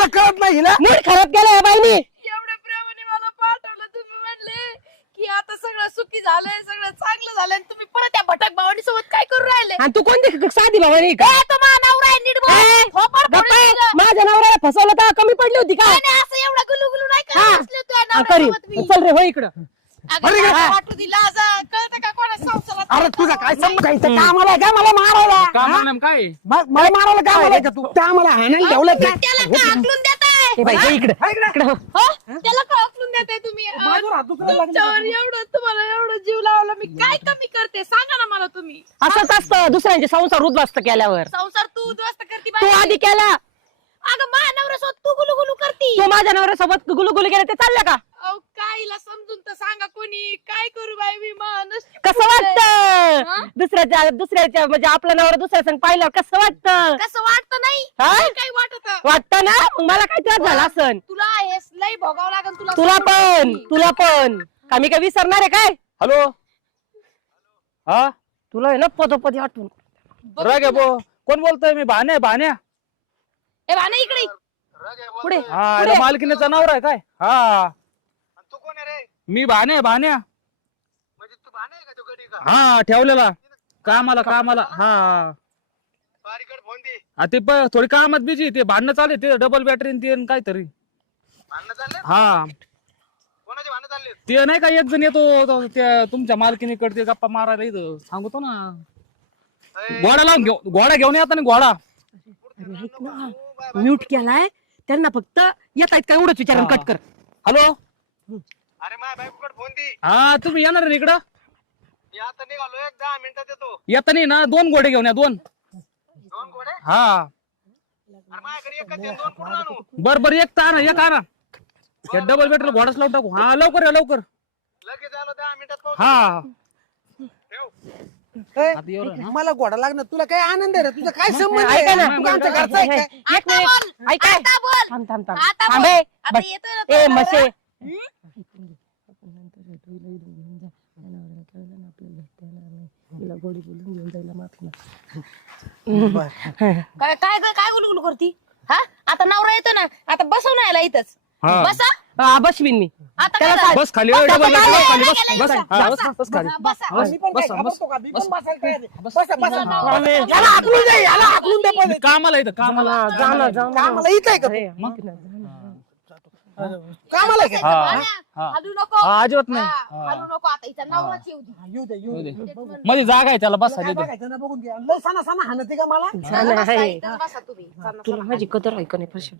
सुद्धा कळत नाही हिला मूड खराब केला या बाईनी एवढ्या प्रेमाने मला पाठवलं तुम्ही म्हणले की आता सगळं सुखी झालंय सगळं चांगलं झालंय आणि तुम्ही परत त्या भटक भावानी सोबत काय करू राहिले आणि तू कोणती साधी भावानी का काय तो मा नवरा आहे नीट बोल. ए, थोपाड गप्प फोडून आहे. दिलं. माझ्या नवऱ्याला फसवलं तर कमी पडली होती का नाही, नाही, असं एवढं गुलू गुलू नाही हा. हा, करी नवऱ्यासोबत मी. चल रे हो इकडं अगं, अरे, मला हा. वाटू दिला जा कळतं का अरे तुझा काय संबंध आहे? इथं कामाला आहे का? मला मारायला? का हा? म्हणलं काय? मग मला मारायला का मला का तू? त्या मला हाणायला ठेवलं का? त्याला का आकलून देताय? ए बाई ये इकडं इकडं. हो. हो? त्याला का आकलून देताय तुम्ही? अं, माझ्यावर हात दुखला लागला. तुमच्यावर एवढं तुम्हाला एवढं जीव लावला मी. काय कमी करते? सांगा ना मला तुम्ही. असंच असतं दुसऱ्यांचे संसार उद्ध्वस्त केल्यावर. संसार तू उद्ध्वस्त करते तू आधी केला. अगं माझ्या नवऱ्यासोबत तू गुलू गुलू करती. तू माझ्या नवऱ्यासोबत गुलू गुलू केलं ते चाललं का अहो काहीला समजून तर सांगा कोणी काय करू बाई मी माणूस कसं हा? वाटतं दुसऱ्याच्या दुसऱ्याच्या म्हणजे आपला नवरा दुसऱ्या संग पाहिल्यावर कसं वाटतं? कसं वाटतं नाही? हा? नाही काय वाटत. वाटतं ना? मग मला काय त्रास झाला असन? तुला हे लय भोगावं लागेल तुला तुला सोडून पण नाही. तुला पण. का मी काय विसरणार आहे काय? हॅलो? हा? तुला आहे ना पदोपदी आठवून. बघ राग आहे तुला. बो कोण बोलतोय? मी भाण्या भाण्या ए भाना इकडे. पुढे. हा पुढे. इथं मालकीणीचा नवरा आहे काय? हा. तू कोण आहे रे? मी भाण्या आहे, भाण्या म्हणजे तू आहे का तू गडी का? हा ठेवलेला. कामाला कामाला. हा. बारीकड फोन दे. हा, ते प- थोडी कामात बिजी ते भांडणं चालले ते डबल बॅटरी ते आणि काहीतरी. भांडणं चालले? हा. कोणाचे भांडणं चालले? ते नाही का एक जण येतो तो त्या तुमच्या मालकीनीकडे ते गप्पा मारायला इथं सांगतो ना. घोडा लावून घेऊ घोडा घेऊन येतात ना घोडा. म्यूट केलाय त्यांना फक्त येत आहेत काय एवढंच विचारून हा. कट कर. हॅलो अरे माझ्या बायकोकडे फोन दे. हा तुम्ही येणार ना इकडं? आता निघालो एक दहा मिनिटात येतो. येता नाही ना दोन घोडे घेऊन या दोन. दोन घोडे? हा. अरे माझ्याकडे एकच आहे, दोन कुठून आणू? बर बर एक तार एक आणा. डबल बॅटरी घोडाच लावून टाकू. हा लवकर या लवकर. लगेच आलो दहा मिनिटात पोहोचतो. हा. ठेव. आता एवढं ना. मला घोडा लागणार तुला काय आनंद आहे रे? तुझा काय संबंध ऐका ना आहे तू आमच्या घरचा आहे काय? एक आता मिनिट बोल ऐका. आता बोल. थांब थांब थांब. आता थांब बोल. ए. आता बस. येतोय ना ए तुझा मसे. नवरा? काय काय काय काय गुलगुल करती हा आता नवरा येतो ना आता बसव ना याला इथंच हा. बसा हा, बसवीन मी आता त्याला काय झालं? बस खाली डबल बस बस हा, बसा. बस बस खाली बसा बस मी पण काय बस बस घाबरतो का? मी पण बसायला तयार आहे. बसा, बसा. याला हाकलून दे याला हाकलून दे पहिले कामाला इथं कामाला जा ना जा ना. कामाला इथं आहे का अरे, तू? मग कामाला? हा. हा. हलू नको. हा, अजिबात नाही. हा, हा. हलू नको आता इथं नवराच येऊ दे. हा, येऊ दे येऊ येऊ दे. दे. मध्ये जागा आहे त्याला बस काय बघायचं ना बघून घ्या. लय सणा सणा हाणते का मला? झालं बसा, आहे. इथंच बसा तुम्ही. चला, तुला. माझी कदर आहे का नाही प्रश्न